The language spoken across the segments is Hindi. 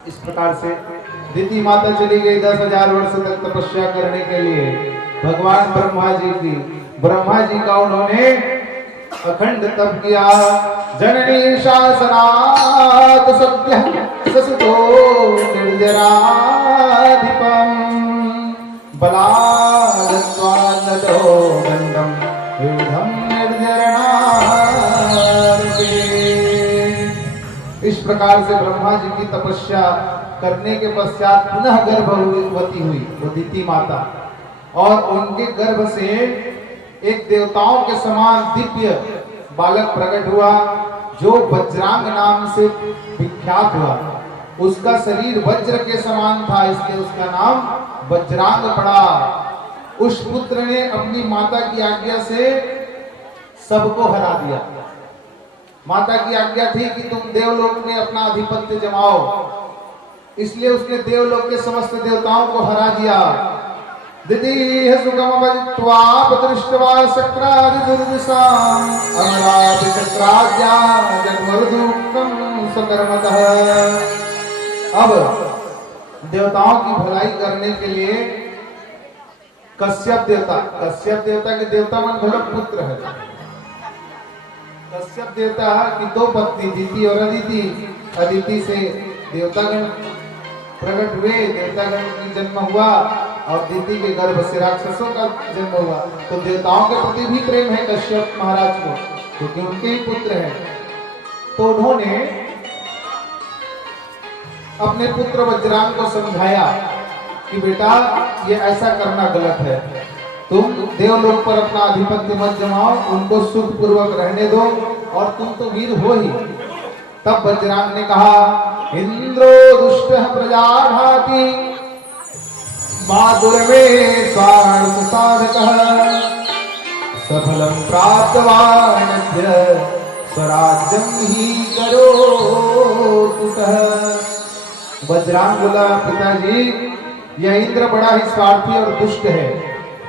इस प्रकार से दिति माता चली गई 10,000 वर्ष तक तपस्या करने के लिए। भगवान ब्रह्मा जी का उन्होंने अखंड तप किया। जननी शासनात् सत्य ससुतो निर्जराधिपम बलादत्वान्नतो दंडम युधम निर्जरणार्पे। इस प्रकार से ब्रह्मा जी की तपस्या करने के पश्चात पुनः गर्भवती हुई वो दिति माता, और उनके गर्भ से एक देवताओं के समान दिव्य बालक प्रकट हुआ जो वज्रांग नाम से विख्यात हुआ। उसका शरीर वज्र के समान था, इसलिए उसका नाम वज्रांग पड़ा। उस पुत्र ने अपनी माता की आज्ञा से सबको हरा दिया। माता की आज्ञा थी कि तुम देवलोक में अपना आधिपत्य जमाओ, इसलिए उसने देवलोक के समस्त देवताओं को हरा दिया। दिति सुगमवत्वा दृष्ट्वा शक्रादिदुर्विशाम् अमरादिशक्राद्या जगमरुदुक्तं सकर्मतः। अब देवताओं की भलाई करने के लिए कश्यप देवता के देवता मन भगवान पुत्र है। कश्यप देवता की दो पत्नी दिति और अदिति। अदिति से देवतागण प्रकट हुए, देवतागण की जन्म हुआ, और दिति के गर्भ से राक्षसों का जन्म हुआ। तो देवताओं के प्रति भी प्रेम है कश्यप महाराज को, क्योंकि उनके ही पुत्र हैं। तो उन्होंने अपने पुत्र वज्रांग को समझाया कि बेटा ये ऐसा करना गलत है, तुम देवलोक पर अपना आधिपत्य मत जमाओ, उनको सुख पूर्वक रहने दो, और तुम तो वीर हो ही। तब वज्रांग ने कहा, इंद्रो दुष्टः प्रजाघाती माधुरमे स्वार्थ साधकः सफलं प्राप्तवानद्य स्वराज्यं हि करोतु सः। वज्रांग बोला, पिताजी यह इंद्र बड़ा ही स्वार्थी और दुष्ट है,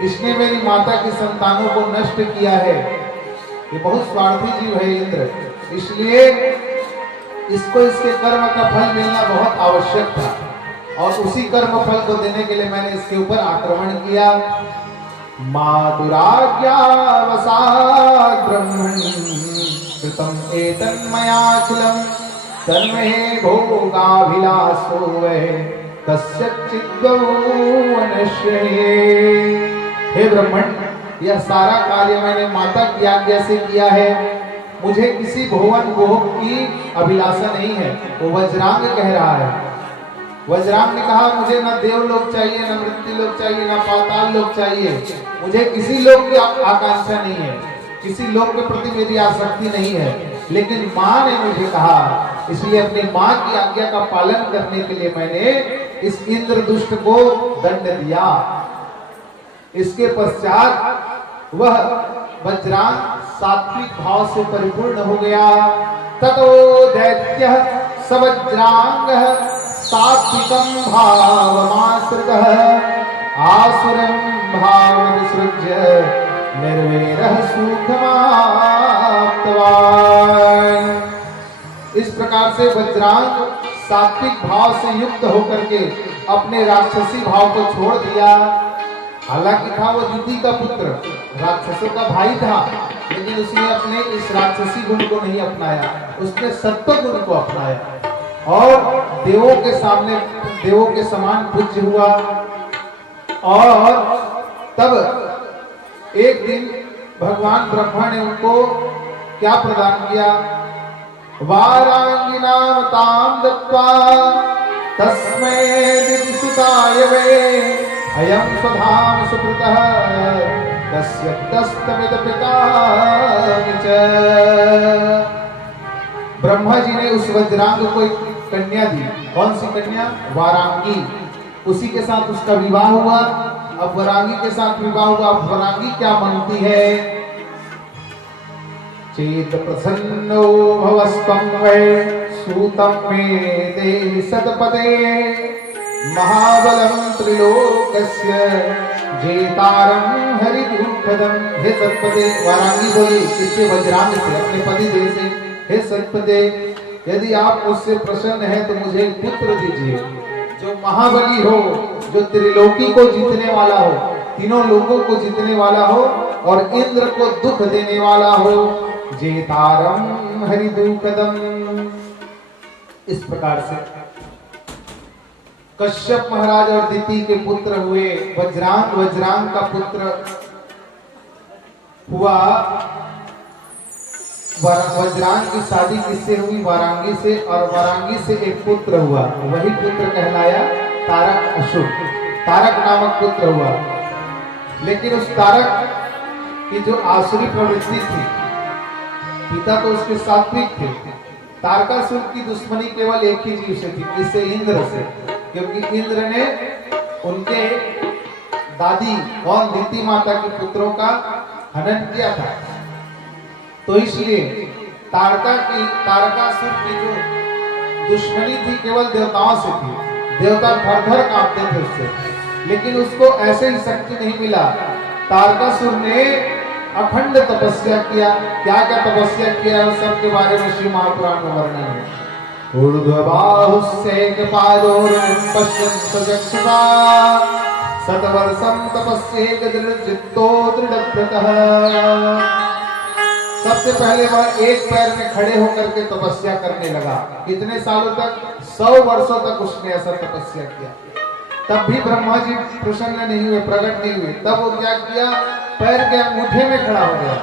इसने मेरी माता की संतानों को नष्ट किया है। ये बहुत स्वार्थी जीव है इंद्र, इसलिए इसको इसके कर्म का फल मिलना बहुत आवश्यक था, और उसी कर्म फल को देने के लिए मैंने इसके ऊपर आक्रमण किया। मातुराज्ञा वसात् ब्रह्मणि कृतं एतन्मयाखिलं तन्मे भोगाभिलाषो वै कस्यचित् गौ अनश्यते। हे ब्रह्मण, यह सारा कार्य मैंने माता की आज्ञा से किया है, मुझे किसी भुवन भोग की अभिलाषा नहीं है। वो वज्रांग कह रहा है। वज्रांग ने कहा, मुझे न देवलोक चाहिए, न मृत्युलोक चाहिए, न पाताल लोक चाहिए, मुझे किसी लोक की आकांक्षा नहीं है, किसी लोक के प्रति मेरी आसक्ति नहीं है। लेकिन माँ ने मुझे कहा, इसलिए अपनी माँ की आज्ञा का पालन करने के लिए मैंने इस इंद्र दुष्ट को दंड दिया। इसके पश्चात वह वज्रांग सात्विक भाव से परिपूर्ण हो गया। ततो दैत्यः सवज्रांगः सात्विकं भावमाश्रितः आसुरं भावविसृज्य निर्वैरः सुखमाप्तवान्। इस प्रकार से वज्रांग सात्विक भाव से युक्त होकर के अपने राक्षसी भाव को छोड़ दिया। हालांकि था वो दिति का पुत्र, राक्षसों का भाई था, लेकिन उसने अपने इस राक्षसी गुण को नहीं अपनाया, उसने सत्व गुण को अपनाया और देवों के सामने देवों के समान पूज्य हुआ। और तब एक दिन भगवान ब्रह्मा ने उनको क्या प्रदान किया, वारांगिनाम ताम दत्वा तस्मै दितिसुताय वे अयं स्वधाम सुकृतः तस्य तस्तमित पितामि च। ब्रह्मा जी ने उस वज्रांग को एक कन्या दी। कौन सी कन्या? वारांगी। उसी के साथ उसका विवाह हुआ। अब वरांगी के साथ विवाह हुआ। अब वरांगी क्या मांगती है, चेत प्रसन्नो भवस्त्वं वै सूतं मे देहि सत्पदे महाबलं त्रिलोकस्य जेतारं हरिदुःखदं। हे सत्पदे, वारांगी बोली किससे? वज्रांग से, अपने पति देव से। हे सत्पदे, यदि आप मुझसे प्रसन्न हैं तो मुझे एक पुत्र दीजिए जो महाबली हो, जो त्रिलोकी को जीतने वाला हो, तीनों लोगों को जीतने वाला हो और इंद्र को दुख देने वाला हो। जेतारम हरिदुकदम। इस प्रकार से कश्यप महाराज और दिति के पुत्र हुए। वज्रांग, वज्रांग का पुत्र हुआ। वज्रांग की शादी किससे हुई? वारांगी से, और वारांगी से एक पुत्र हुआ, वही पुत्र कहलाया तारक अशुभ। तारक नामक पुत्र हुआ। लेकिन उस तारक की जो आसुरी प्रवृत्ति थी, पिता तो उसके सात्विक थे। तारकासुर की दुश्मनी केवल एक ही जीव से थी, इससे इंद्र से, क्योंकि इंद्र ने उनके दादी कौन दिति माता के पुत्रों का हनन किया था। तो इसलिए तारकासुर की जो दुश्मनी थी केवल देवताओं से थी। देवता घर घर कांपते थे उससे, लेकिन उसको ऐसे ही शक्ति नहीं मिला। तारकासुर ने अखंड तपस्या किया। क्या क्या तपस्या किया उस सब के बारे में श्री महापुराण में वर्णन है। ऊर्ध्वबाहुस्यैक पादोर्निं पश्यन् सचक्षुषा शतवर्षं तपस्यैक दृढचित्तो दृढव्रतः। सबसे पहले वह एक पैर में खड़े होकर के तपस्या करने लगा। कितने सालों तक? 100 वर्षों तक उसने ऐसा तपस्या किया। तब भी ब्रह्मा जी प्रसन्न नहीं हुए, प्रकट नहीं हुए। तब वो क्या किया? पैर के अंगूठे में खड़ा हो गया।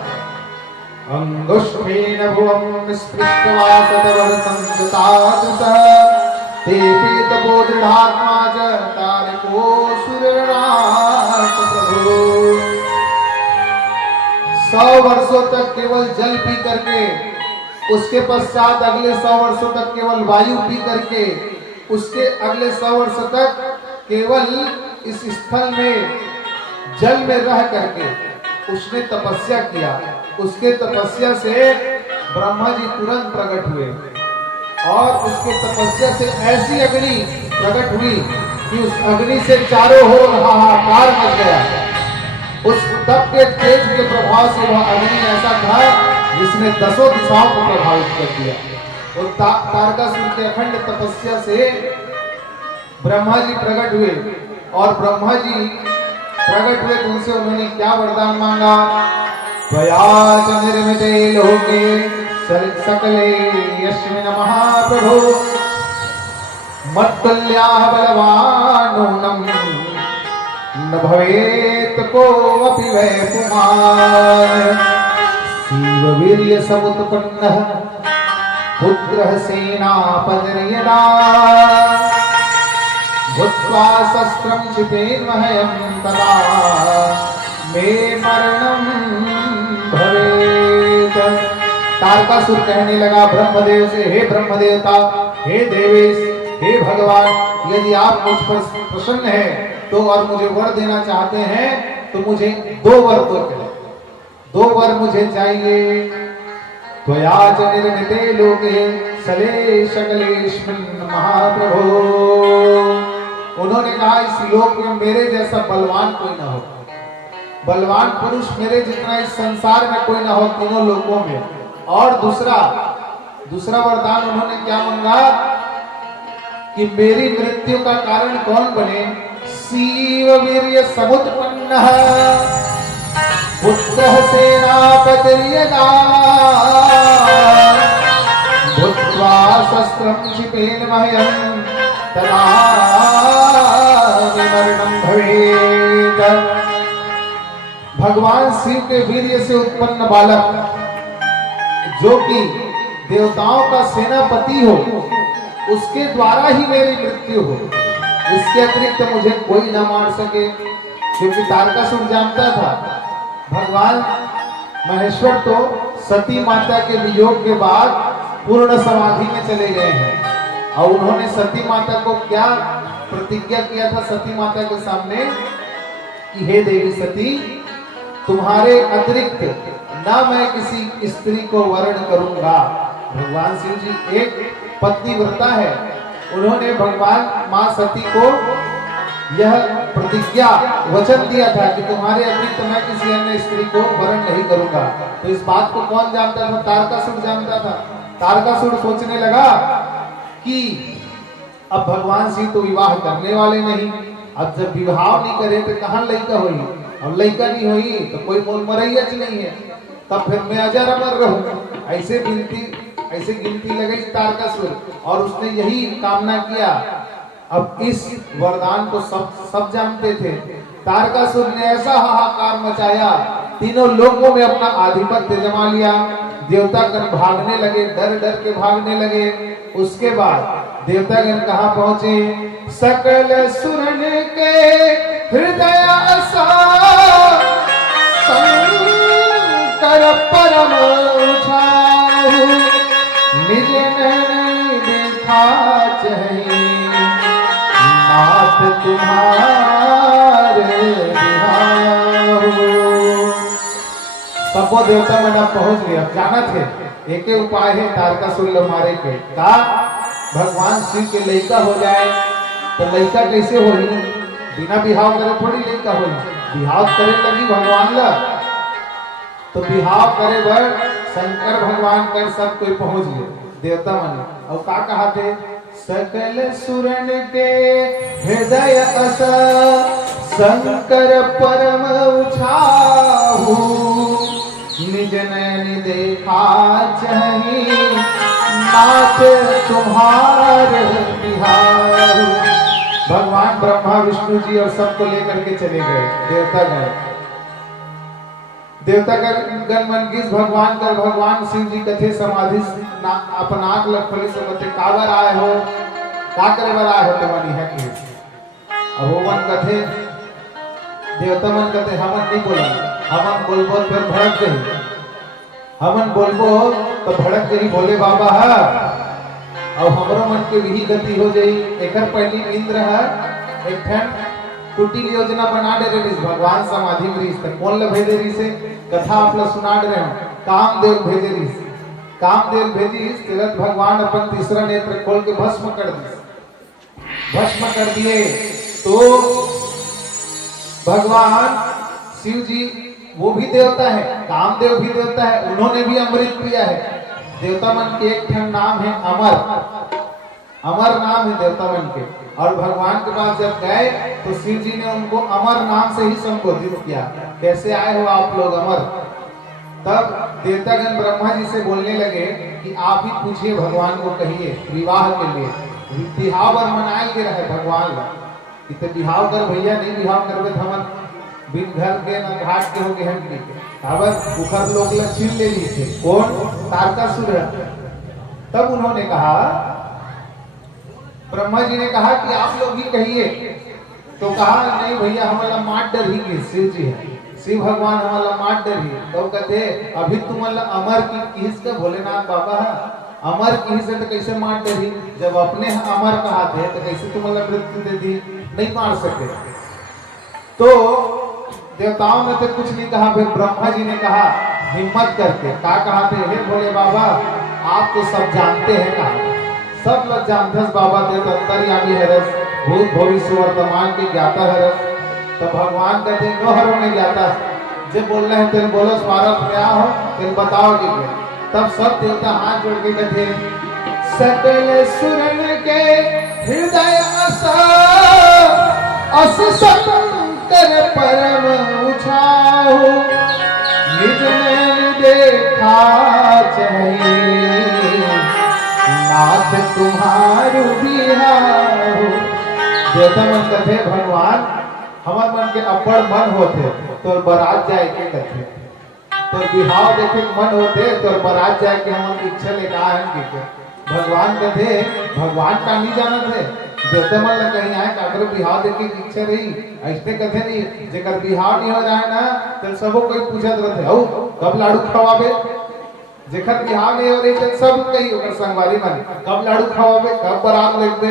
अंगुष्ठेन भुवं स्पृष्ट्वा शतवर्षं दतातुसः तेऽपि तपो दृढात्मा च तारकोऽसुरराट प्रभो। 100 वर्षों तक केवल जल पी करके, उसके पश्चात अगले 100 वर्षों तक केवल वायु पी करके, उसके अगले 100 वर्षों तक केवल इस स्थल में जल में रह करके उसने तपस्या किया। उसके तपस्या से ब्रह्मा जी तुरंत प्रकट हुए और उसके तपस्या से ऐसी अग्नि प्रकट हुई कि उस अग्नि से चारों ओर हाहाकार मच गया। उस तप के तेज के प्रभाव से वह अग्नि ऐसा था जिसने 10 दिशाओं को प्रभावित कर दिया। और तारकासुर के अखंड तपस्या से ब्रह्मा जी प्रकट हुए, और ब्रह्मा जी प्रकट हुए तो उनसे उन्होंने क्या वरदान मांगा? त्वया च निर्मिते लोके सकले यस्मिन् महाप्रभो मत्तुल्याः बलवान् न भवेत् कोऽपि वै पुमान्। शिववीर्य समुत्पन्नः पुत्रः सेनापतिर्यदा भूत्वा शस्त्रं क्षिपेन्मह्यं तदा मे मरणं भवेत्। तारकासुर कहने लगा ब्रह्मदेव से, हे ब्रह्मदेवता, हे देवेश, हे भगवान, यदि आप मुझ पर प्रसन्न हैं तो और मुझे वर देना चाहते हैं तो मुझे 2 वर दो। 2 वर मुझे चाहिए। त्वया च निर्मिते लोके सले सकलेऽस्मिन् महाप्रभो। उन्होंने कहा इस लोक में मेरे जैसा बलवान कोई ना हो, बलवान पुरुष मेरे जितना इस संसार में कोई ना हो तीनों लोकों में। और दूसरा वरदान उन्होंने क्या मांगा कि मेरी मृत्यु का कारण कौन बने? शिववीर्य समुत्पन्नः पुत्रः सेनापतिर्यदा भूत्वा शस्त्रं क्षिपेन्मह्यं तदा मे मरणं भवेत्। भगवान शिव के वीर्य से उत्पन्न बालक जो कि देवताओं का सेनापति हो, उसके द्वारा ही मेरी मृत्यु हो। इसके अतिरिक्त मुझे कोई न मार सके, क्योंकि तारकासुर जानता था भगवान महेश्वर तो सती माता के वियोग के बाद पूर्ण समाधि में चले गए हैं। और उन्होंने सती माता को क्या प्रतिज्ञा किया था सती माता के सामने कि हे देवी सती, तुम्हारे अतिरिक्त ना मैं किसी स्त्री को वर्ण करूंगा। भगवान शिव जी एक पतिव्रता है। उन्होंने भगवान मां सती को यह प्रतिज्ञा वचन दिया था कि तुम्हारे अतिरिक्त मैं किसी अन्य स्त्री को वर्ण नहीं करूंगा। तो इस बात को कौन जानता था? तारकासुर जानता था। तारकासुर सोचने लगा कि अब भगवान शिव तो विवाह करने वाले नहीं, अब जब विवाह नहीं करे तो कहाँ लड़का हुई, और लड़का नहीं हुई तो कोई मोल मरैयच नहीं है, तब फिर मैं अजर अमर रहूं। ऐसे गिनती लगाई तारकासुर, और उसने यही कामना किया। अब इस वरदान को सब जानते थे। तारकासुर ने ऐसा हाहाकार मचाया, तीनों लोगों में अपना आधिपत्य जमा लिया। देवतागण भागने लगे, डर डर के भागने लगे। उसके बाद देवतागण कहाँ पहुंचे? सकल सुरन के हृदय शंकर परम उछाहु, निज नैन देखा चाहिए नाथ तुम्हारे बिहाऊ। सबो देवता में पहुंच गए। अब जाना थे एक उपाय है तारकासुर को मारे के का, भगवान शिव के लड़का हो जाए तो लड़का कैसे हो, बिना बिहाव करे थोड़ी लड़का हो। बिहाव करे लगी भगवान ला, तो बिहाव करे बर शंकर भगवान कर सब कोई पहुंच गए देवता मन। और का कहा थे? सकल सुरन के हृदय अस शंकर परम उछाहु, निज नैन देखा चाहिए नाथ तुम्हारे बिहार। भगवान ब्रह्मा विष्णु जी और सबको लेकर के चले गए देवतागण मन किस भगवान कर, भगवान शिव जी कथे समाधि अपन आंख लखोली से बते कावर आए हो, का करे बर आए हो तुम्हारी है कि। अब वो मन कथे देवता मन कथे हमन नहीं बोला, हमन बोलबो फिर भड़क गई, हमन बोलबो तो भड़क गई भोले बाबा है, और हमरो मन के वही गति हो जाई। एकर पहली इंद्र है एक ठन कुटिल योजना बना दे रही भगवान समाधि में रही, कौन ले भेजे रही से कथा आप लोग सुना रहे हो। कामदेव भेजे रही, कामदेव भेजी तीरथ भगवान अपन तीसरा नेत्र खोल के भस्म कर दिए। तो भगवान शिव जी वो भी देवता है, कामदेव भी देवता है, उन्होंने भी अमृत पिया है। देवता मन के एक ठन नाम है अमर, अमर नाम है देवता मन के। और भगवान के पास जब गए तो शिव जी ने उनको अमर नाम से ही संबोधित किया, कैसे आए हो आप लोग अमर। तब देवतागण ब्रह्मा जी से बोलने लगे कि आप ही पूछिए भगवान को, कहिए विवाह के लिए बिहाव बर मनाए के रहे भगवान कि तो बिहाव कर भैया, नहीं बिहाव करबे तो हमन बिन घर के न घाट के हो के हम के काबर उखर लोग छीन ले ली थे। कौन? तारकासुर। तब उन्होंने कहा, ब्रह्मा जी ने कहा कि आप लोग ही कहिए। तो कहा नहीं भैया हमारा मार डर ही के शिव जी है, शिव भगवान हमारा मार डर ही। तो कहते अभी तुम्हारा अमर की किस का भोलेनाथ बाबा है, अमर किस से तो कैसे मार डर ही, जब अपने अमर कहा थे तो कैसे तुम्हारा मृत्यु दे दी, नहीं मार सके। तो देवताओं ने तो कुछ नहीं कहा, फिर ब्रह्मा जी ने कहा हिम्मत करके का कहा थे, हे भोले बाबा आप तो सब जानते हैं, कहा सब लोग जानते हैं बाबा देव अंतर्यामी है रस, भूत भविष्य वर्तमान के ज्ञाता है रस। तो भगवान कहते नो हरो में ज्ञाता, जब बोल रहे हैं तेरे बोलो स्वार्थ क्या हो, तेरे बताओगे क्या। तब सब देवता हाथ जोड़ के कहते सकल सुरन के हृदय अस शंकर परम उछाहु, निज नैन देखा चाहिए नाथ तुम्हारू बिहाऊ। देवता मन कथे भगवान हमार मन के अपर मन होते तो बारात जाए के कथे, तो बिहाव देखे मन होते तो बारात जाए के हम इच्छा ले कहा है कि भगवान कथे भगवान का नहीं जाना थे। देवता मन ल कहीं आए काकर बिहाव देखे इच्छा रही, ऐसे कथे नहीं जेकर बिहाव नहीं हो रहा है ना तो सबो कोई पूछत रहते हो कब लाडू खवाबे, जेकर बिहाव नहीं हो रही तो सब कही ओकर संगवारी मन कब लाडू खवाबे, कब बारात लेके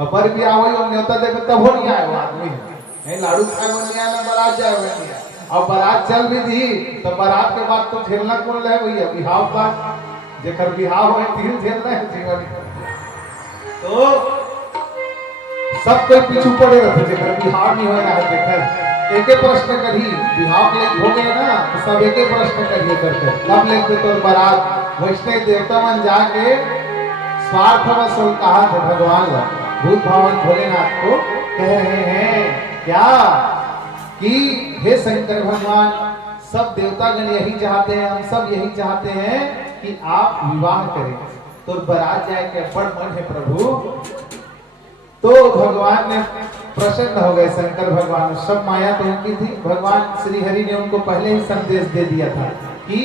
अपर बिहाव होई और न्योता देबे तब हो नहीं आए वो आदमी है लाडू खाए नहीं आना बारात जाए नहीं आए। अब बारात चल भी दी तो बारात के बाद तो झेलना कौन है भैया, बिहाव का जेकर बिहाव है तीन झेलना है जीवन। तो सब कोई पीछू पड़े रहते जेकर बिहाव नहीं हो रहा है, जेकर एक प्रश्न करी बिहाव ले हो गए ना तो सब एक प्रश्न करिए करते कब लेते तो बारात वैष्णव देवता मन जाके स्वार्थवश कहा था भगवान भूत भगवान भोलेनाथ को कह रहे हैं क्या कि हे शंकर भगवान, सब देवतागण यही चाहते हैं, हम सब यही चाहते हैं कि आप विवाह करें, तो बारात जाए के बड़ मन है प्रभु। तो भगवान ने प्रसन्न हो गए, शंकर भगवान। सब माया तो उनकी थी, भगवान श्री हरि ने उनको पहले ही संदेश दे दिया था कि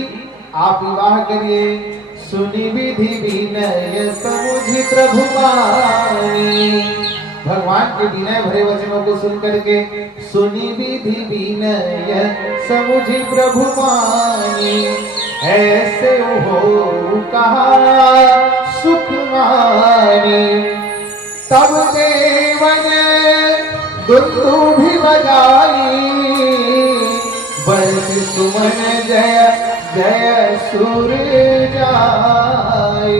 आप विवाह करिए। सुनी विधि विनय समुझि प्रभु वाणी, भगवान के विनय भरे वचनों को सुन करके सुनी विधि विनय समुझि प्रभु वाणी, ऐसे हो कहा सुखवाणी। तब देवन दुंदुभि बजाई, बरस सुमन जय जय सुर जाई।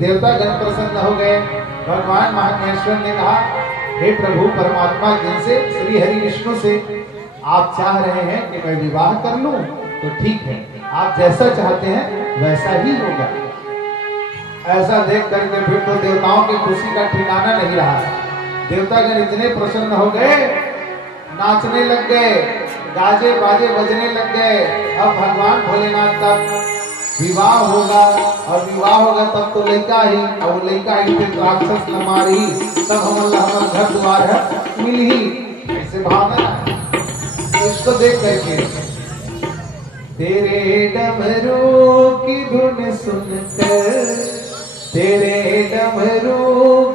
देवता गण प्रसन्न हो गए। भगवान महाकालेश्वर ने कहा, हे प्रभु परमात्मा, जिनसे श्री हरि विष्णु से आप चाह रहे हैं कि मैं विवाह कर लूं, तो ठीक है, आप जैसा चाहते हैं वैसा ही होगा। ऐसा देख करके फिर तो देवताओं की खुशी का ठिकाना नहीं रहा। देवतागण इतने प्रसन्न हो गए, नाचने लग गए, गाजे बाजे बजने लग गए। अब भगवान भोलेनाथ का विवाह होगा, और विवाह होगा तब तो लड़का ही, और वो लड़का ही फिर राक्षस न मारी, तब हमारा घर द्वार है मिल ही, ऐसे भावना है। तो इसको देख करके तेरे डमरू की धुन सुनकर, तेरे डमरू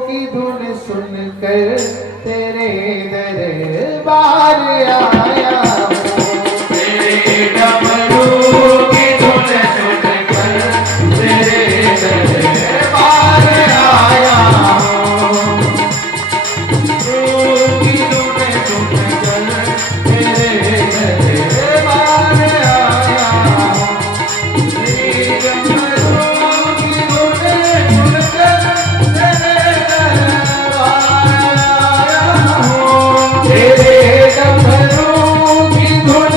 की धुन सुनकर तेरे दरबार आया हूँ। तेरे डमरू की धुन सुनकर तेरे दरबार आया हूँ। की धुन सुनकर तेरे दरबार आया हूँ। तेरे डमरू की धुन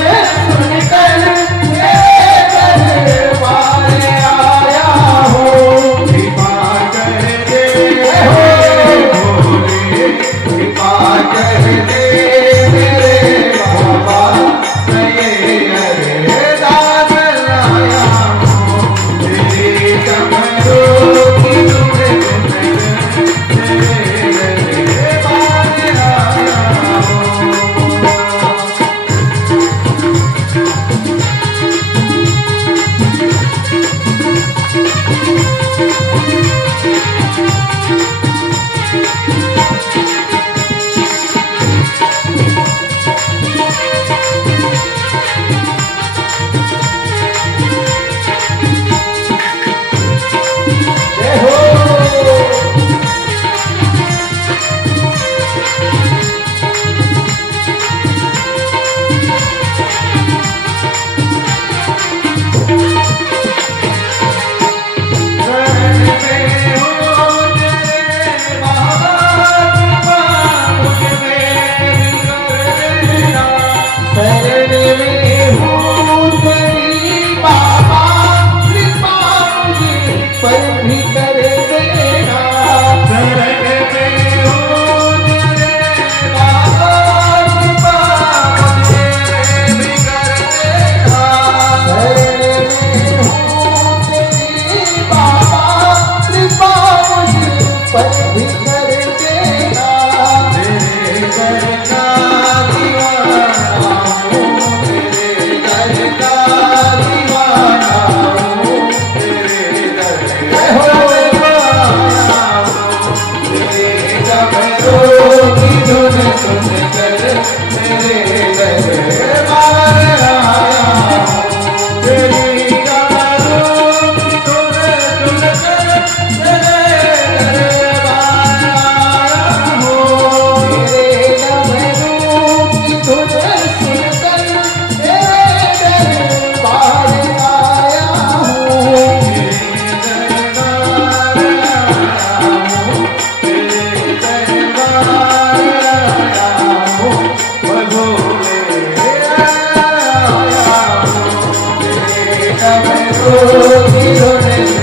Oh,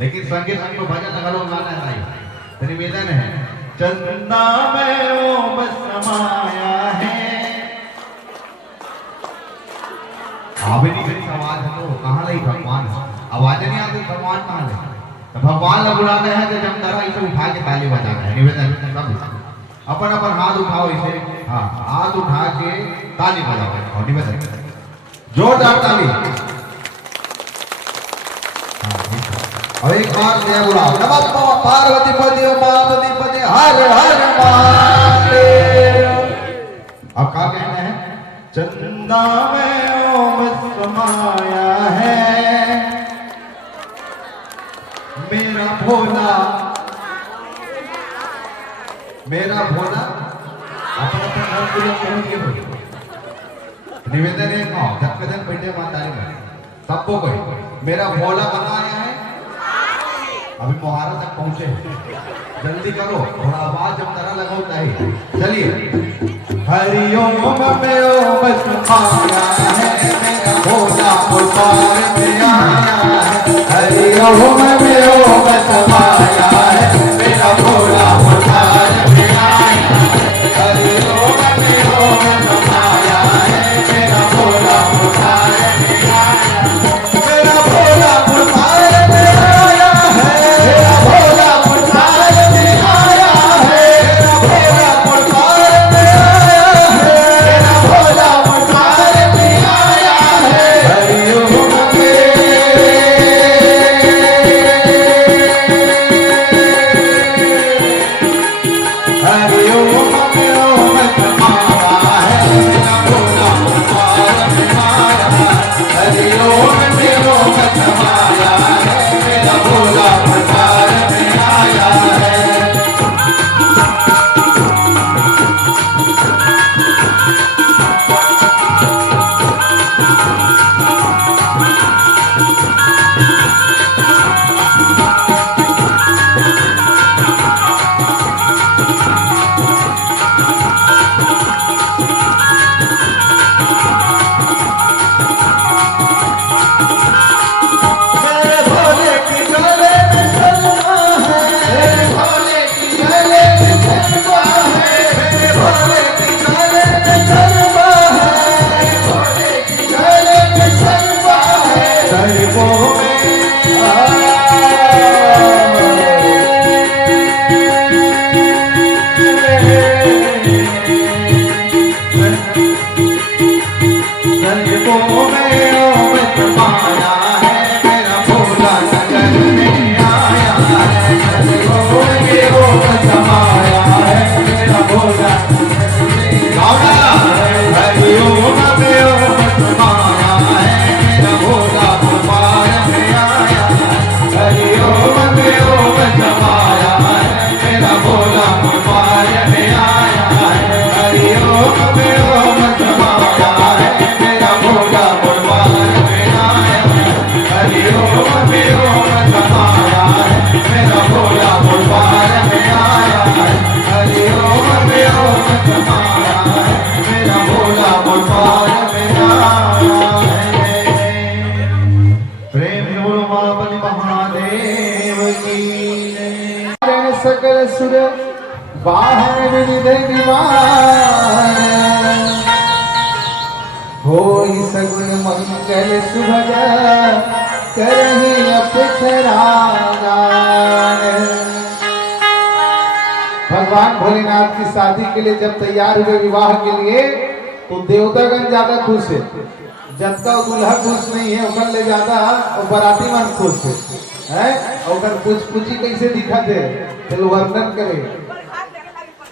लेकिन संगे संग में भजन लगा लो गाना है भाई निवेदन है चंदा में ओम समाया है आवेनी की आवाज है तो कहां लई भगवान आवाज नहीं आती भगवान कहां है तो भगवान ला बुलाना है तो जब तरह इसे उठा के ताली बजाना है निवेदन सब अपन अपन हाथ उठाओ इसे हां हाथ उठा के ताली बजाओ और निवेदन जोरदार ताली और एक बार दिया बुला नमः पार्वती पति उमापति पति हर हर महादेव अब क्या कहना है चंदा में ओम समाया है मेरा भोला आपण निवेदन है जन बैठे मातारी में सबको कोई मेरा भोला बनाया है। अभी मोहारा तक पहुंचे, जल्दी करो, थोड़ा आवाज जब तरह लगाओ है। चलिए हरिओम में ओम समाया है मेरा भोला पुकार में आया है। हरिओम में ओम समाया है मेरा भोला पुकार में आया है। हरिओम में ओम समाया है मेरा भोला पुकार में आया है। मेरा भोला पुकार में आया है। मेरा भोला पुकार में आया है। मेरा भोला पुकार में आया है। मेरा भोला पुकार में आया है। हरिओम सकल सुर वाहन विविध विमान होई सगुन मंगल सुभग करहि अपचरागान। भगवान भोलेनाथ की शादी के लिए जब तैयार हुए विवाह के लिए तो देवतागण ज्यादा खुश है, जब तक दूल्हा खुश नहीं है उकर ले ज्यादा और बराती मन खुश है। और पूछी कैसे दिखा थे चलो वर्णन करे।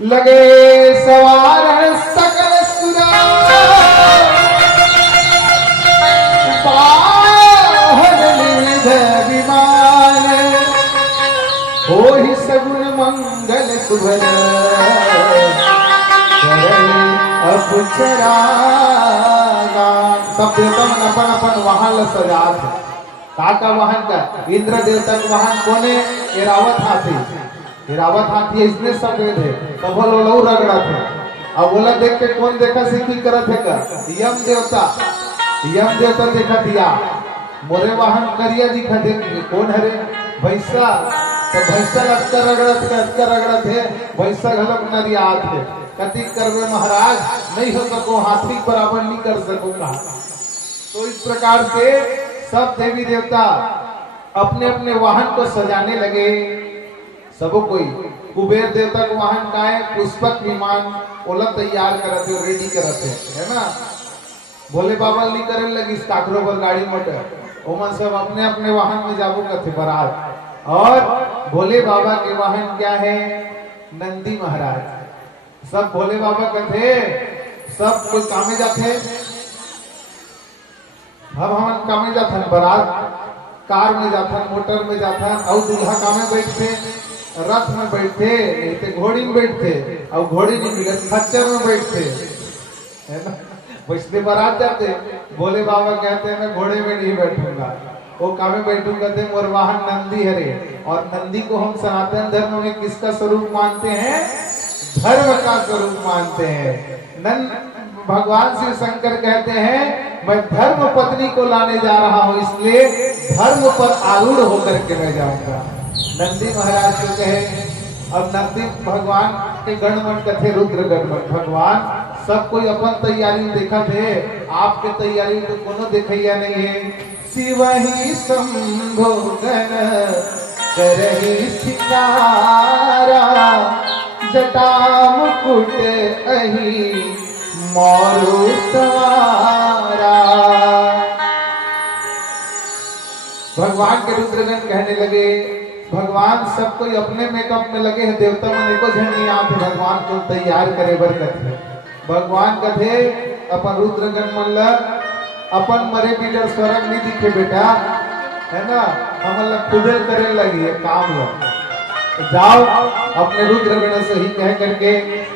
लगे सवार सकल सुरा वाहन विविध विमान होहि सगुन मंगल सुभग करहि अपचरागान। सब देवता मन अपन अपन वाहन सजात है। का वाहन का इंद्र देवता का वाहन कौन है? एरावत हाथी। एरावत हाथी इसने सफेद है तब वो रगड़ा थे। अब बोला देख के कौन देखा सीखी करत है का? यम देवता देखा दिया मोरे वाहन करिया दिखा दे कौन है रे? भैंसा। तो भैंसा लटका रगड़त है भैंसा घलक नरियात है। कति करवे महाराज नहीं हो सको हाथी बराबर नहीं कर सको कहा। तो इस प्रकार से सब देवी देवता अपने अपने वाहन को सजाने लगे। सब कोई कुबेर देवता को वाहन का है पुष्पक विमान ओला तैयार करते रेडी करते है ना। भोले बाबा ली करे लगी काकरों पर गाड़ी मोटर ओमन सब अपने अपने वाहन में जाबो करते बारात। और भोले बाबा के वाहन क्या है? नंदी महाराज। सब भोले बाबा कहते सब कोई कामे जाते अब हम कामे जाथन बारात कार में जाथन मोटर में जाथन और दूल्हा कामे बैठते रथ में बैठते नहीं तो घोड़ी में बैठते और घोड़ी नहीं मिले खच्चर में बैठते है ना। वैष्णव बारात जाते भोले बाबा कहते हैं मैं घोड़े में नहीं बैठूंगा वो कामे बैठूंगा थे मोर वाहन नंदी है रे। और नंदी को हम सनातन धर्म में किसका स्वरूप मानते हैं? धर्म का स्वरूप मानते हैं। भगवान श्री शंकर कहते हैं मैं धर्म पत्नी को लाने जा रहा हूं इसलिए धर्म पर आरूढ़ होकर के मैं जाऊंगा। नंदी महाराज को कहे अब नंदी भगवान के गणमन कथे रुद्र गणमन भगवान सब कोई अपन तैयारी देखा थे आपके तैयारी तो कोनो देखैया नहीं है। शिव ही शंभो गण करहि सितारा जटा मुकुट अहि मोरु सवारा। भगवान के रुद्रगण कहने लगे भगवान सब कोई अपने मेकअप में लगे हैं देवता मन को झंडी आते भगवान को तैयार करे बर कथे भगवान कथे अपन रुद्रगण मन ला अपन मरे बिगर स्वर्ग नहीं दिखे बेटा है ना हम लोग खुदे करे लगी है काम लो जाओ अपने रुद्रगण से ही कह करके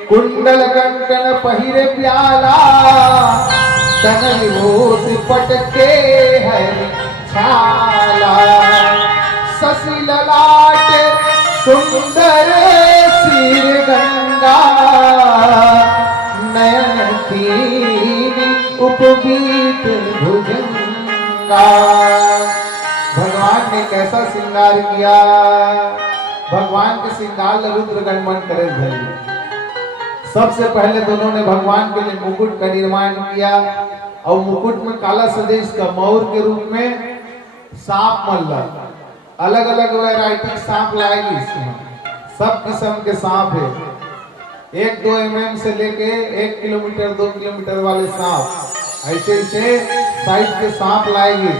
कुंडल कंकण पहिरे प्याला तन विभूति पटके है छाला शशि ललाट सुंदर सिर गंगा नयन तीन उपगीत भुजंगा। भगवान ने कैसा श्रृंगार किया भगवान के श्रृंगार रुद्रगण मन करे धरी। सबसे पहले दोनों ने भगवान के लिए मुकुट का निर्माण किया और मुकुट में काला सदेश का मौर के रूप में सांप मल्ला अलग अलग वैरायटी सांप लाएगी इसमें सब किस्म के सांप है 1-2 mm से लेके 1 किलोमीटर 2 किलोमीटर वाले सांप ऐसे ऐसे साइज के सांप लाएगी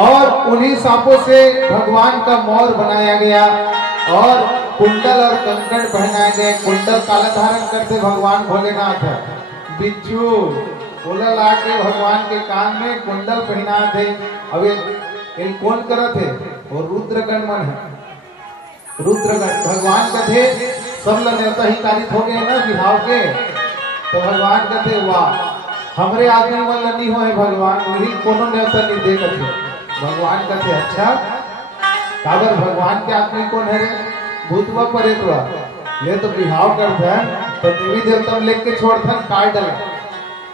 और उन्हीं सांपों से भगवान का मोर बनाया गया और कुंडल और कंकण पहनाए गए। कुंडल काला धारण करते भगवान भोलेनाथ है बिच्छू बोला ला के भगवान के कान में कुंडल पहना थे। अब ये कौन करत है और रुद्रगण मन है रुद्रगण भगवान का थे सब नेता ही कारित हो गए ना विभाव के तो भगवान कहते वाह हमरे आदमी वाला नहीं हो भगवान वही कोनो नेता नहीं देखते भगवान कहते अच्छा काबर भगवान के आदमी कौन है रे भूतवा परेतवा ले तो विभाव करते हैं तो देवी देवता लेख के छोड़थन काट डाला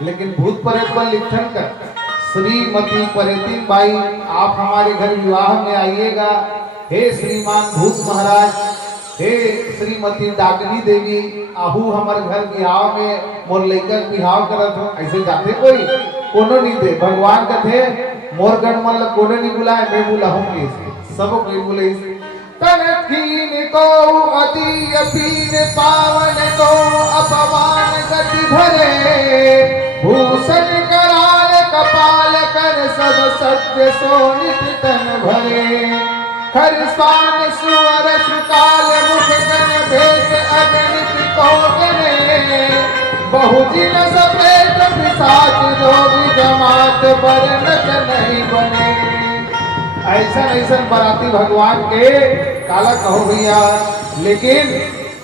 लेकिन भूत परेतवा लिखथन कर श्रीमती परेती बाई आप हमारे घर विवाह में आइएगा। हे श्रीमान भूत महाराज हे श्रीमती डाकनी देवी आहू हमारे घर विवाह में मोर लेकर विवाह करत हो ऐसे जाते कोई कोनो नहीं दे भगवान का थे मोर गण मन कोनो नहीं बुलाए मैं बुलाऊंगी सब कोई बुले तनकीन को अति अपीन पावन को अपमान गति भरे भूषण कराल कपाल कर सब सत्य सोनित तन भरे हर स्वान सुअर सुकाल मुख गण भेष अगणित को गणे बहुजिन सफेद पिशाच जोग जमात बरनत नहीं बने। ऐसा ऐसा बराती भगवान के काला कहो भैया लेकिन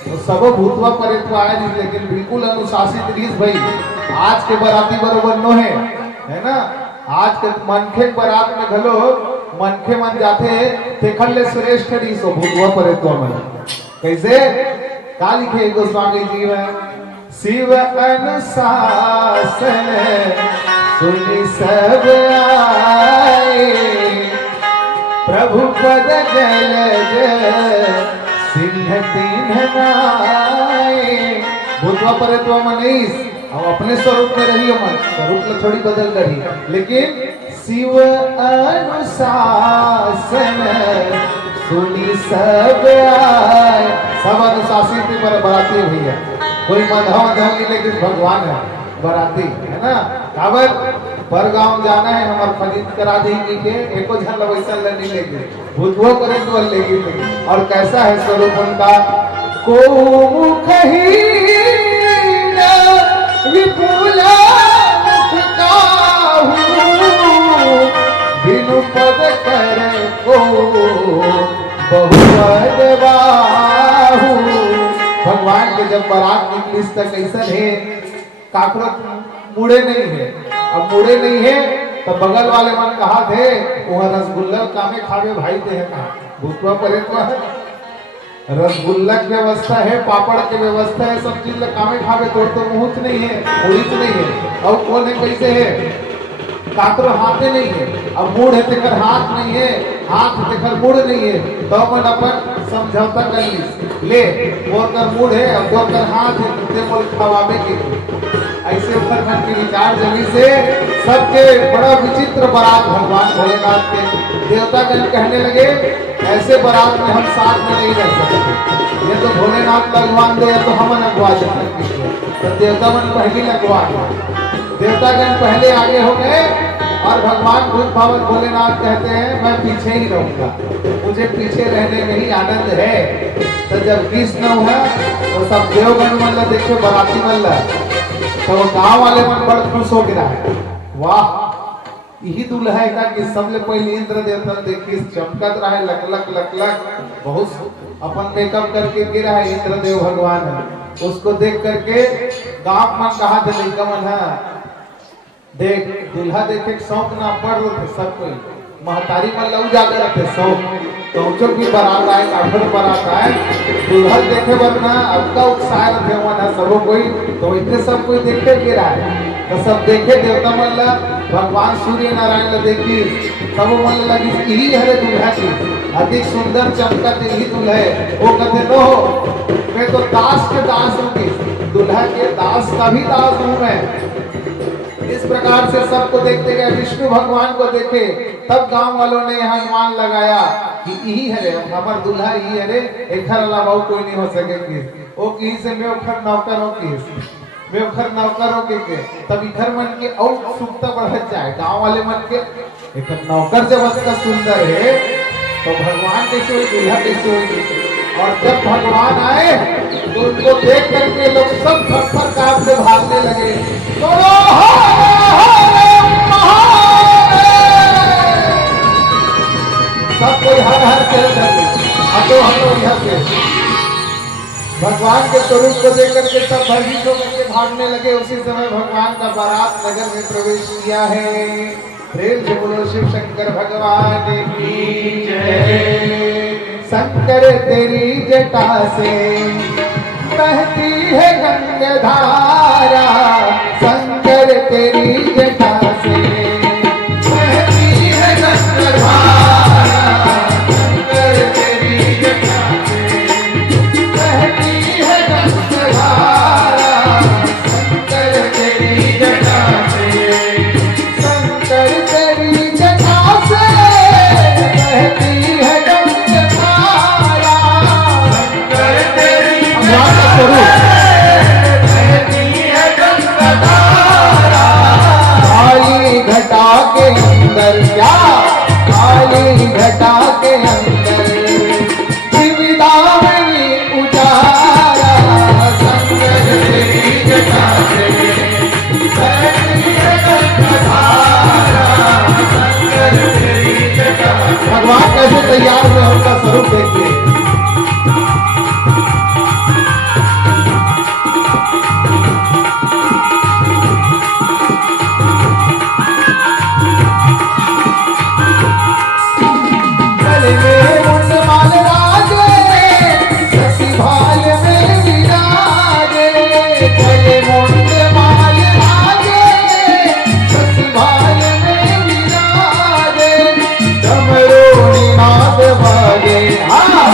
तो सब भूतवा परेतवा आए नहीं लेकिन बिल्कुल अनुशासित रीत भाई आज के बराती बरोबर नो है ना। आज के मनखे बारात में घलो मनखे मन जाते तेखर ले श्रेष्ठ रीत हो भूतवा परेतवा मन कैसे का लिखे गोस्वामी जी में शिव अनुशासन सुनि सब आए प्रभु पद जलज सिंह तीन नाए। भूतवा परेतवा मनीष हम अपने स्वरूप में रही मन स्वरूप में थोड़ी बदल करी लेकिन शिव अनुशासन सुनी सब आए सब अनुशासित पर बराती भैया कोई मधव नहीं लेकिन भगवान है बराती है ना। काबर पर गांव जाना है हमारे खरीद करा देंगे के एको झल वैसा नहीं लेंगे भूतवा करे तो लेंगे। और कैसा है स्वरूप उनका को मुखहीन विपुल मुख काहू के जब बारात निकली तक ऐसा है काकरो मुड़े नहीं है। अब मुड़े नहीं है तो बगल वाले मन कहा थे वह रसगुल्ला कामे खावे भाई थे कहा भूतवा परे तो है रसगुल्ला की व्यवस्था है, पापड़ की व्यवस्था है, सब चीज कामे खावे तोड़ तो मुहूर्त नहीं है, मुहूर्त नहीं है। और कौन है कैसे है काकरो हाथे नहीं है। अब मूड है तेकर हाथ नहीं है, हाथ तेकर मूड नहीं है तो मन अपन समझौता कर ली ले वो कर मूड है अब वो कर हाथ है ते बोल खवावे के ऐसे ऊपर मन के विचार जमी से सबके बड़ा विचित्र बारात भगवान भोलेनाथ के देवतागण कहने लगे ऐसे बारात में हम साथ में नहीं रह सकते, ये तो भोलेनाथ लगवान दे या तो हम लगवा सकते। तो देवता मन पहले लगवा देवतागण पहले आगे हो गए और भगवान भूत भावक भोलेनाथ कहते हैं मैं पीछे ही रहूंगा, मुझे पीछे रहने में ही आनंद है। तो जब कृष्ण हुआ तो सब देवगण मन देखे बाराती मन तो वो गांव वाले मन बड़ खुश हो गिरा है, वाह यही दूल्हा है का कि सबले पहले इंद्र देवता देखी चमकत रहा है लक लक लक लक बहुत अपन मेकअप करके गिरा है इंद्र देव भगवान है। उसको देख करके गांव मन कहा थे लड़का मन है देख दूल्हा देखे शौक ना पड़ रहे सब कोई महतारी मन लग जाकर थे शौक तो चुप भी बारात आए काफर बारात आए दूल्हा देखे वरना अब का उत्साह थे वहां सब कोई तो इतने सब कोई देखे गिरा है तो सब देखे देवता मन ला भगवान सूर्य नारायण ला देखी सब मन लगी यही हरे दूल्हा की अधिक सुंदर चमकत यही दूल्हा है। वो कहते नो मैं तो दास के दास हूँ दूल्हा के दास का भी दास हूँ मैं। इस प्रकार से सबको देखते गए विष्णु भगवान को देखे तब गांव वालों ने यहाँ अनुमान लगाया कि यही है हमार दूल्हा यही है एक अलावा कोई नहीं हो सके वो की से मैं उखर नौकर हो की मैं उखर नौकर हो के तब इधर मन के और सुखता बढ़ जाए गांव वाले मन के एक नौकर जब इतना सुंदर है तो भगवान कैसे हुई दूल्हा कैसे हुई। और जब भगवान आए तो उनको देख करके लोग सब थर कांप से भागने लगे सब कोई हर हर के हटो हटो यहाँ से भगवान के स्वरूप को देख करके सब भयभीत होकर के भागने लगे। उसी समय भगवान का बारात नगर में प्रवेश किया है। प्रेम से बोलो शिव शंकर भगवान की जय। शंकर तेरी जटा से बहती है गंगाधारा शंकर तेरी जटा से बहती है गंगाधारा शंकर तेरी जटा से बहती है गंगाधारा शंकर तेरी जटा से शंकर तेरी जटा से बहती है गंगाधारा शंकर तेरी काली घटा के अंदर क्या काली घटा के अंदर शिवदावनी उजारा शंकर तेरी जटा से भगवान कैसे तैयार हुए उनका स्वरूप देखिए। हाँ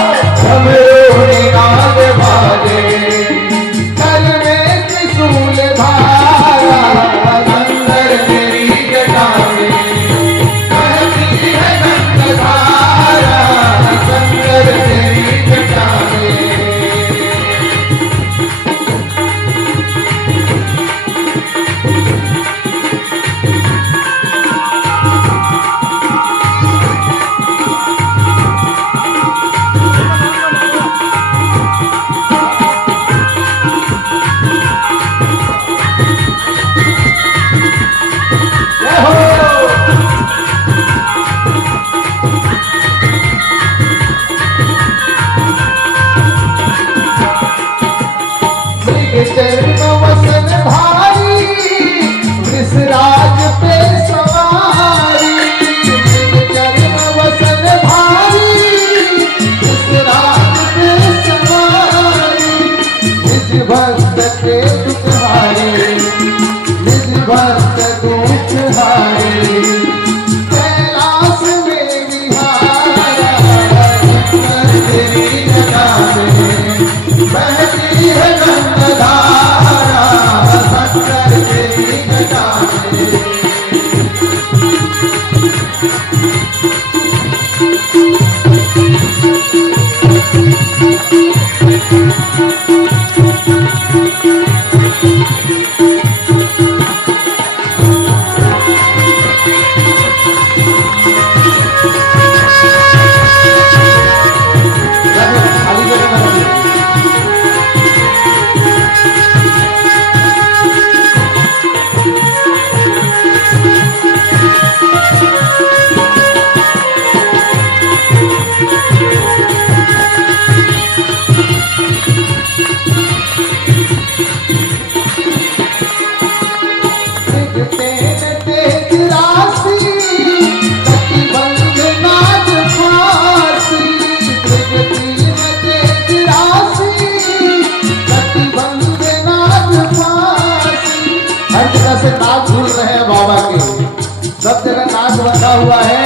हुआ है।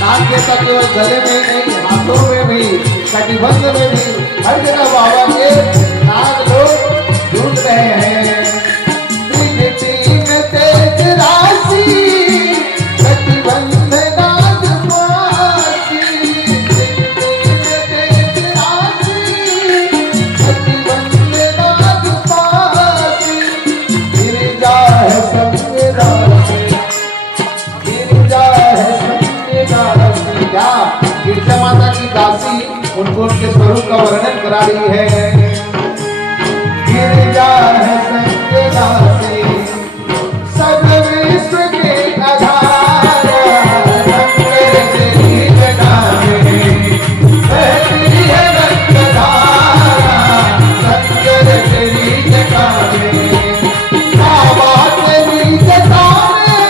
नाग देवता केवल गले में ही नहीं, हाथों में भी, कटिबंध में भी, हर जगह बाबा के नाग लोग ढूंढ रहे हैं। तीन तेज राशि कटिबंध नाग पासी, तीन तेज राशि कटिबंध नाग पासी, गिरिजा है संग राशि, गिरिजा है संग राशि। क्या गिरजा माता की दासी उनको उनके स्वरूप का वर्णन करा रही है। गिरिजा है संग राशि, सब विश्व के आधार, रंग तेरी जटा में बहती है रक्तधारा, रंग तेरी जटा में, बाबा तेरी जटा में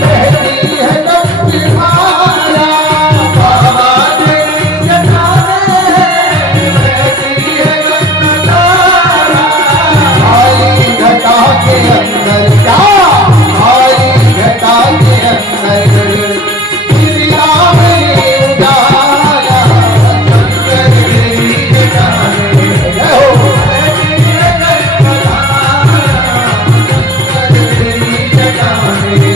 बहती है रक्तधारा, बाबा तेरी जटा में बहती है रक्तधारा। काली घटा के अंदर क्या, काली घटा के अंदर गिरिजा में उजाला, शंकर तेरी जटा में जय हो, बहती है रक्तधारा, शंकर तेरी जटा में।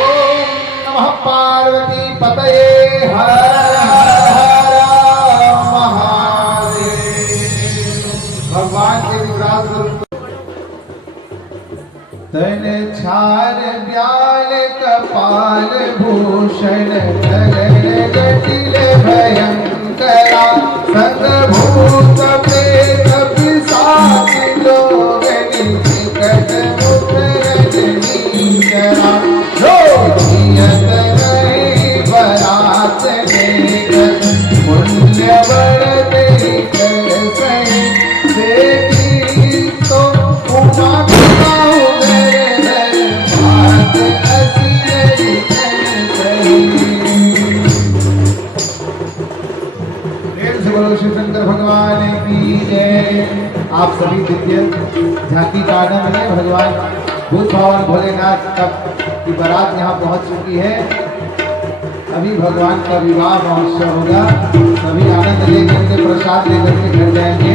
ओम नमः पार्वती पतये, हर हर महादेव। भगवान के विराट स्वरूप तन छार ब्याल कपाल भूषण गगन जटिल भयंकरा, संग भूत प्रेत पिशाच लोग निकट मुख रजनीकरा, जियत रहे बरात लेकर पुण्य बड़ देकर सही, देखी तो उमा खाओ घर बात असली सही। प्रेम से बोलो शिव शंकर भगवान की जय। आप सभी दिव्य झांकी का आनंद लें। भगवान भूत भवन भोलेनाथ की बारात यहाँ पहुँच चुकी है। अभी भगवान का विवाह महोत्सव होगा। सभी आनंद लेकर के प्रसाद लेकर के घर जाएंगे।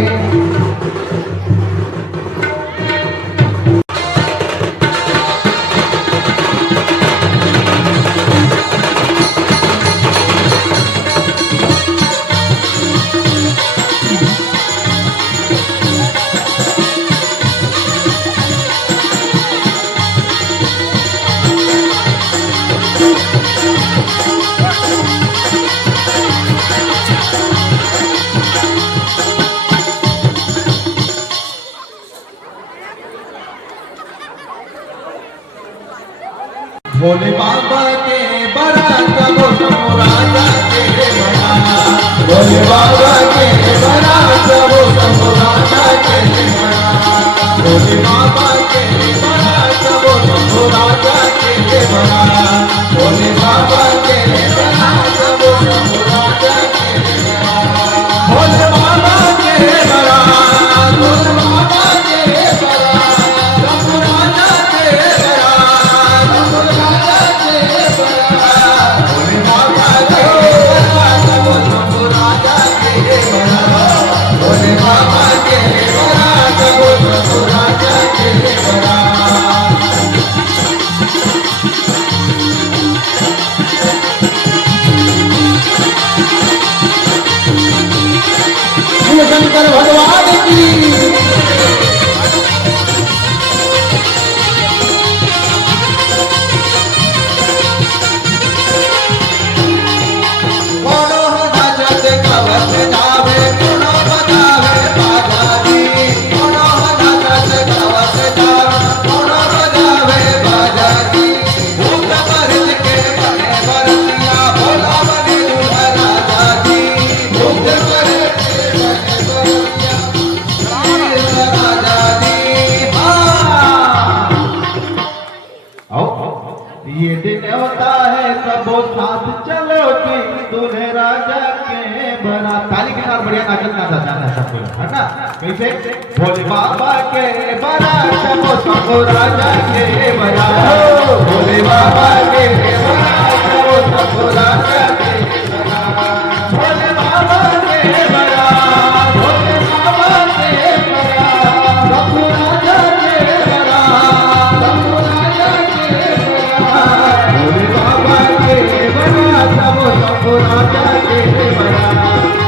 भोले बाबा के बारात वो सब राजा के बारात, भोले बाबा के बारात वो सब राजा के बारात, भोले बाबा के बारात वो सब राजा के बारात, भोले बाबा के बारात वो सब राजा के बारात, भोले बाबा के बारात, भोले बाबा के बारात, सब राजा के बारात, सब राजा के बारात, भोले बाबा के बारात वो सब राजा के बारात, भोले बाबा के बारात वो सब राजा के बारात। कितना था जाना सबको है ना कैसे भोले बाबा के बारात वो सब राजा के बारात भोले बाबा के बारात वो सब राजा के बारात भोले बाबा के बारात भोले बाबा के बारात सब राजा के बारात सब राजा के बारात भोले बाबा के बारात वो सब राजा के बारात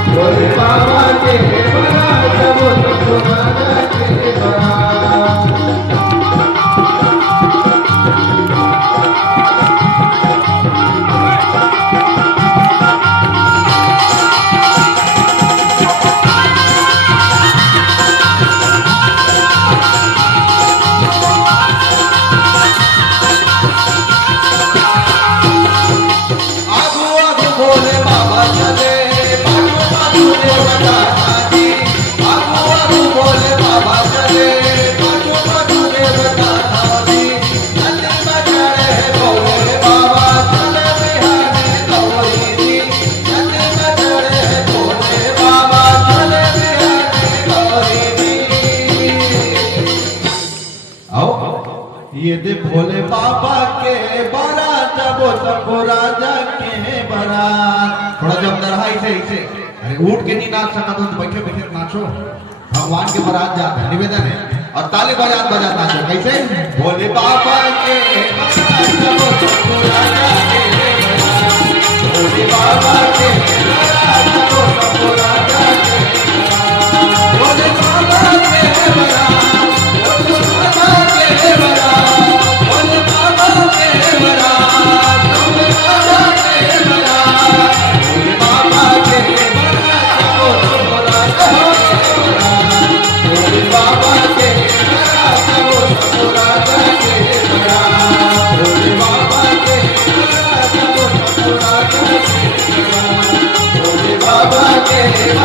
भोले बाबा के बारात वो सब राजा के बारात ये दे भोले बाबा के बारात वो सब राजा के बारात थोड़ा जब दरहाई से इसे अरे उठ के नहीं नाच सकता तो बैठे बैठे नाचो भगवान के बारात जाता है निवेदन है और ताली बजात नाचो कैसे भोले बाबा के बारात वो सब राजा के बारात भोले बाबा के बारात वो सब राजा के बारात भोले बाबा के बारात Baba ke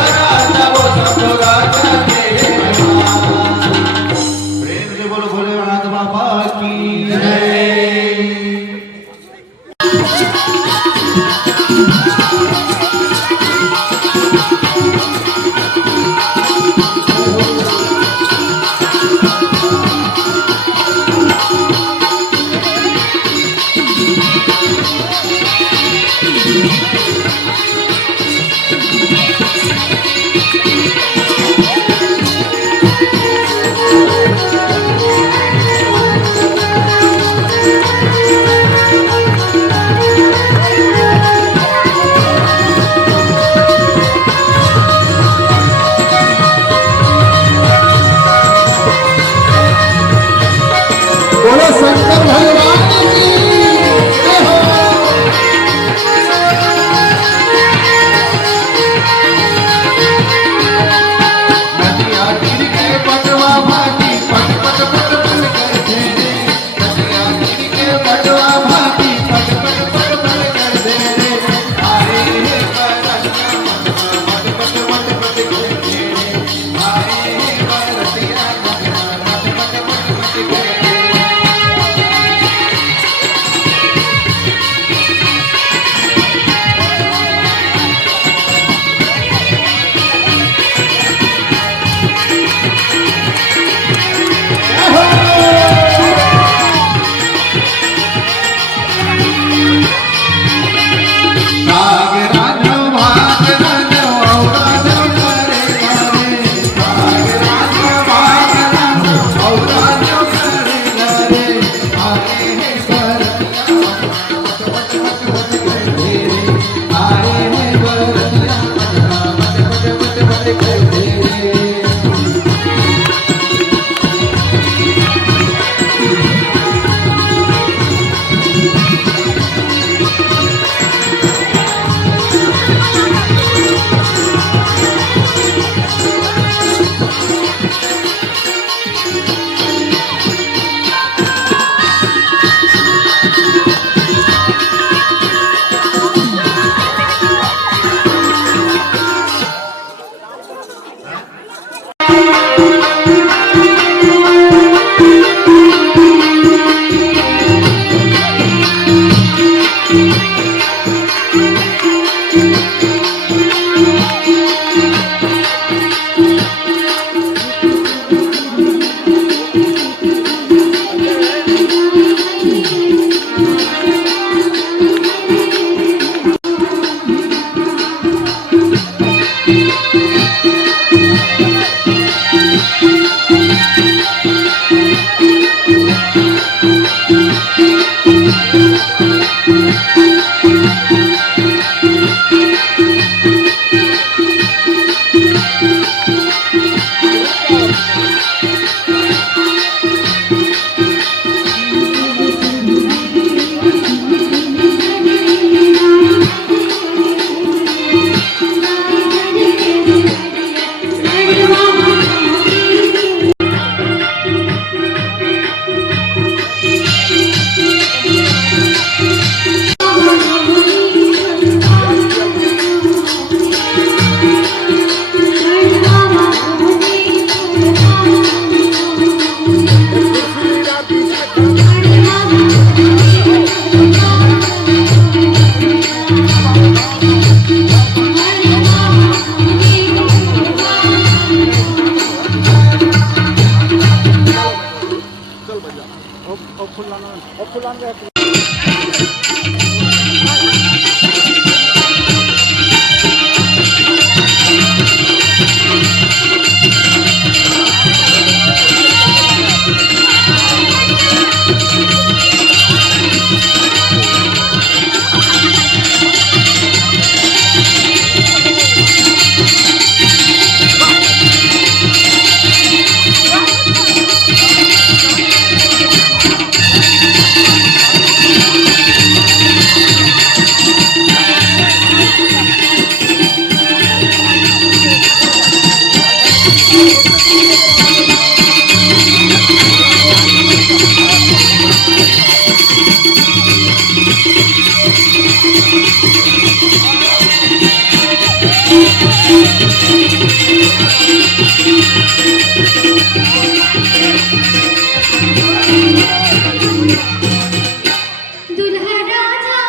दुल्हा राजा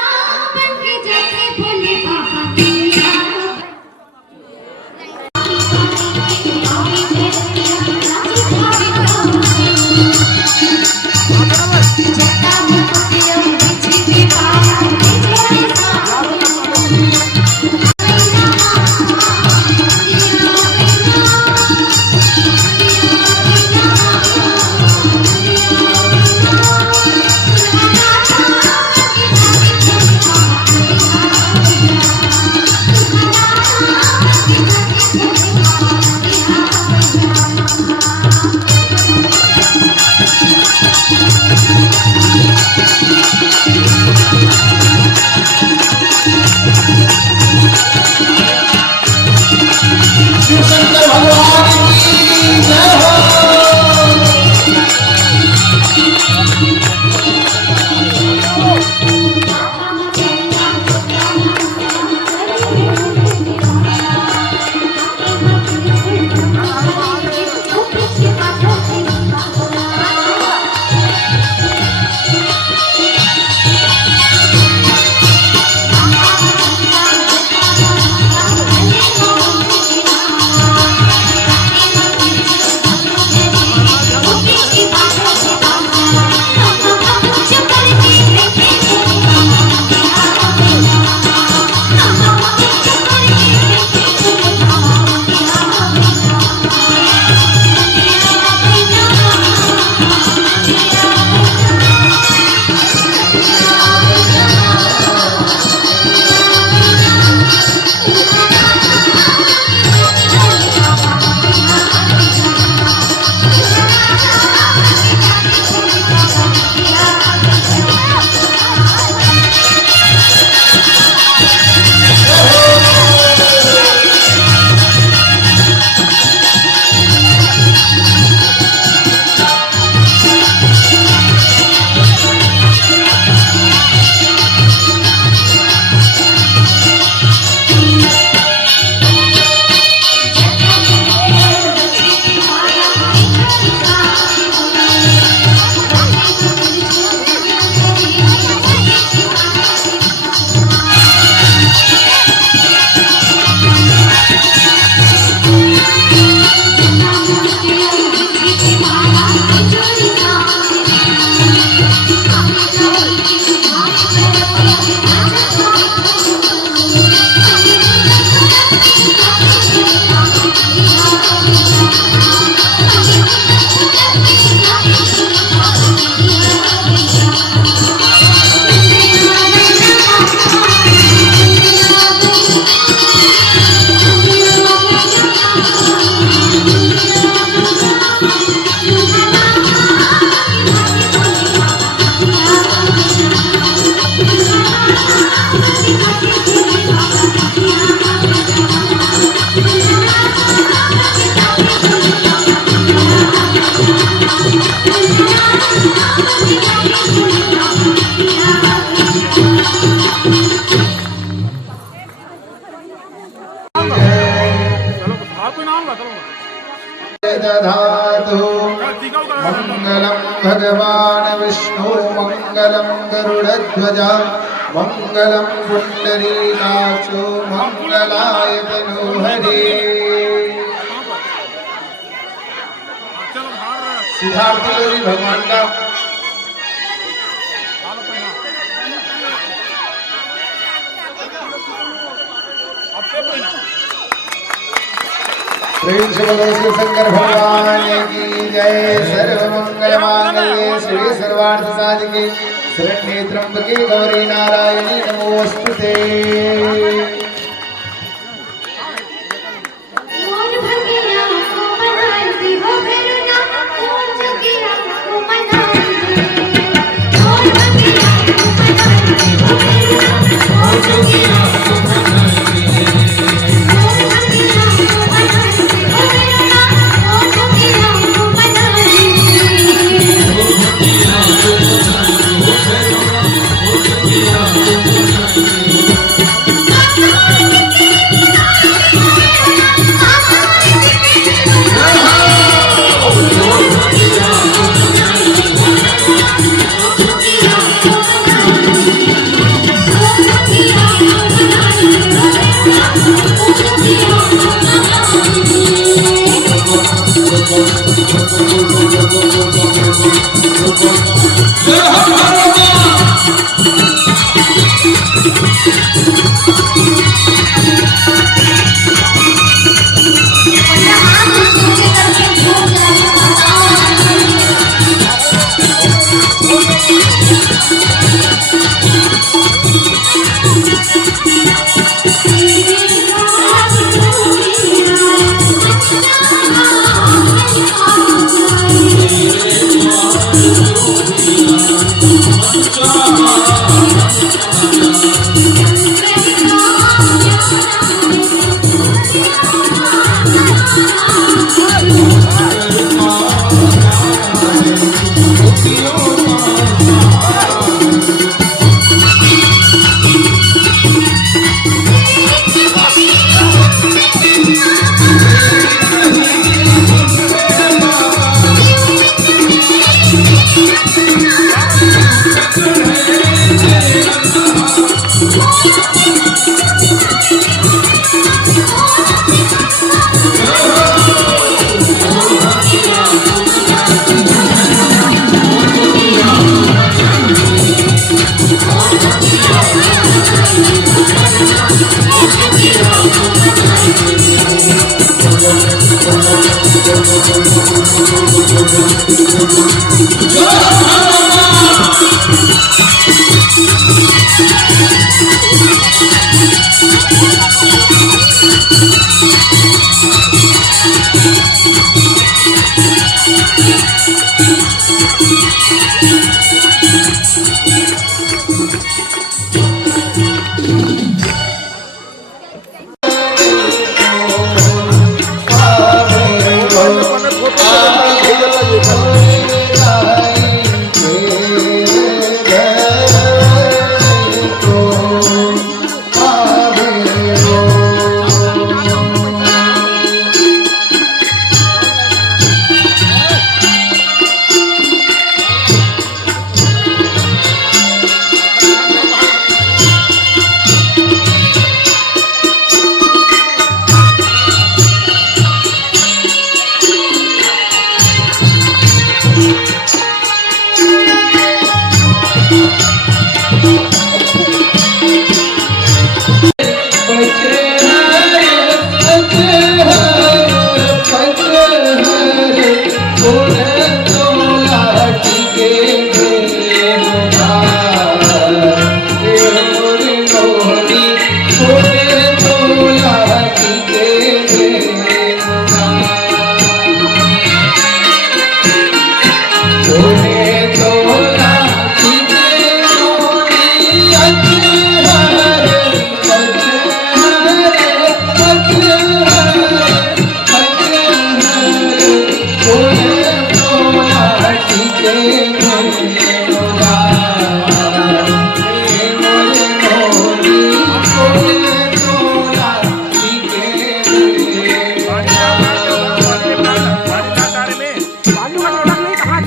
बनके जाके बोले बाबा दुल्हा दधातु मंगलम भगवान विष्णु मंगलम गरुड़ध्वज मंगलम पुंडरीकाक्षो मंगलाय तनोहरे। सिद्धार्थ लोरी भगवान का प्रेम से बोलो श्री शंकर भगवान की जय। सर्व मंगल मांगल्ये शिवे सर्वार्थ साधिके शरण्ये त्र्यंबके गौरी नारायणी नमोस्तुते। मोर भगिया को मनाती हो करुणा मोर जगिया को मनाती मोर भगिया को मनाती हो करुणा मोर जगिया को मनाती मोर भगिया को मनाती हो करुणा मोर जगिया को मनाती मोर भगिया को मनाती हो करुणा मोर जगिया को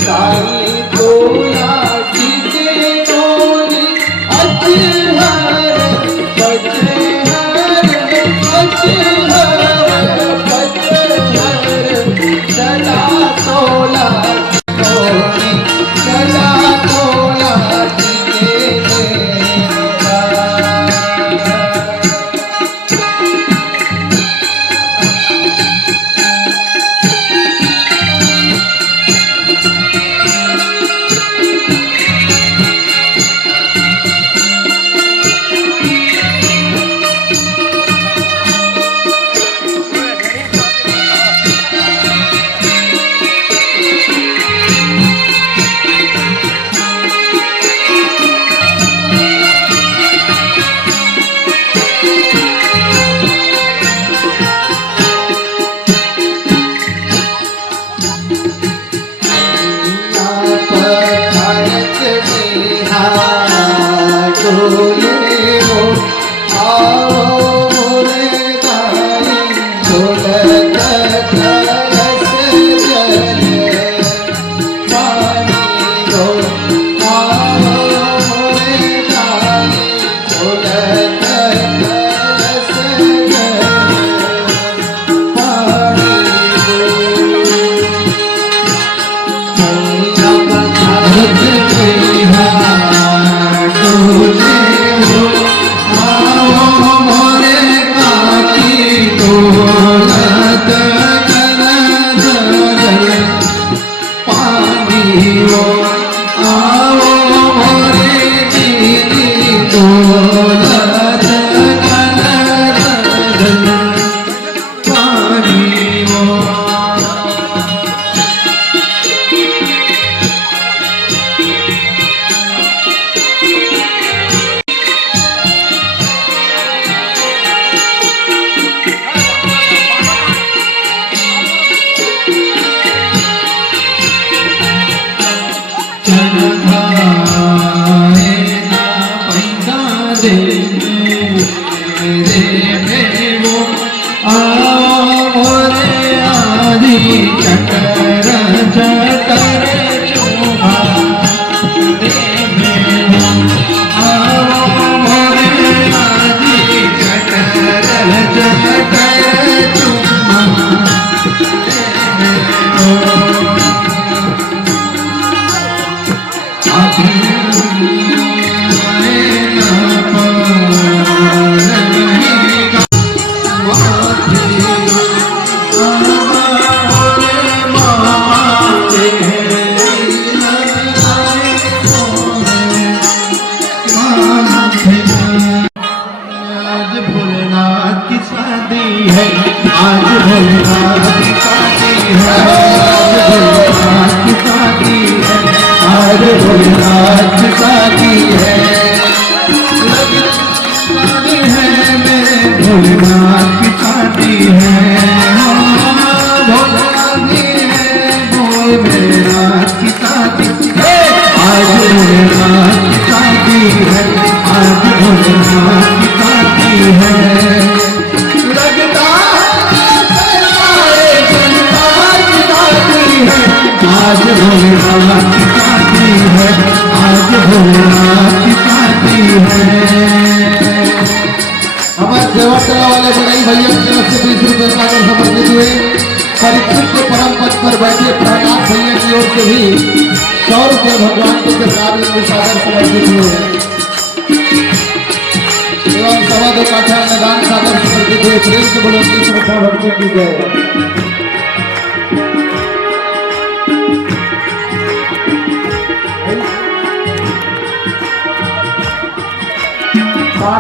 साई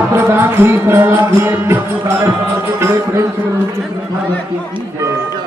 प्रदान भी प्रहलाद भी प्रभु कार्य समर्पित हुए प्रेम से उनकी श्रद्धा भक्ति की जय।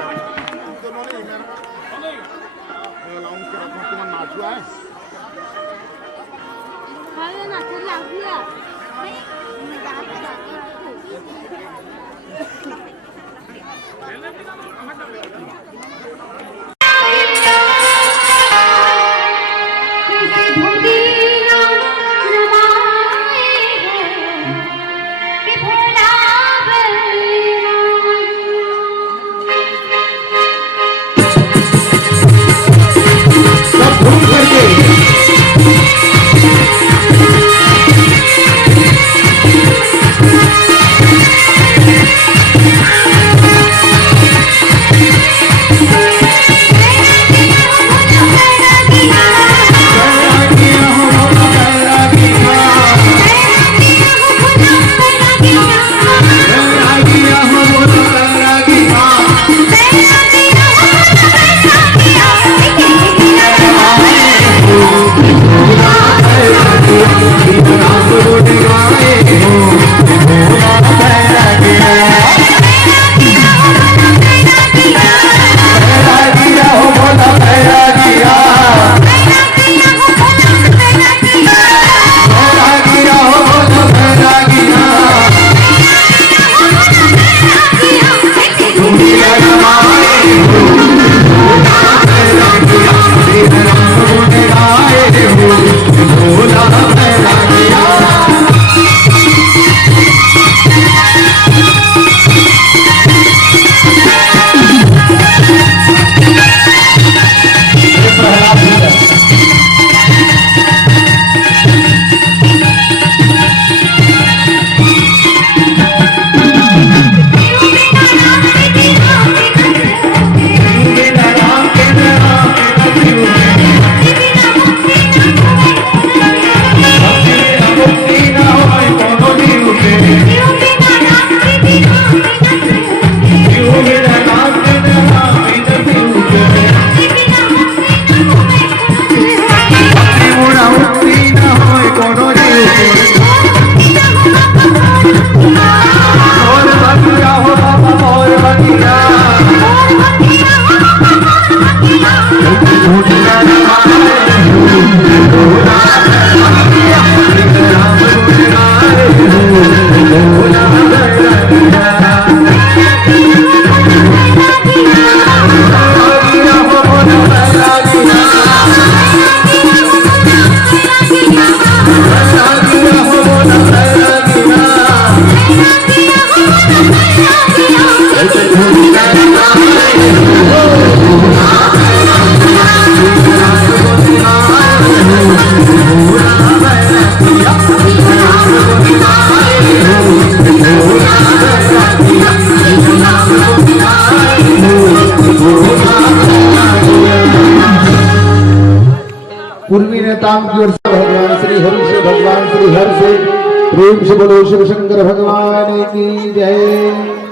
पूर्वी ने ताम की ओर से भगवान श्री हरि से भगवान श्री हर से प्रेम से बोलो शिव शंकर भगवान की जय।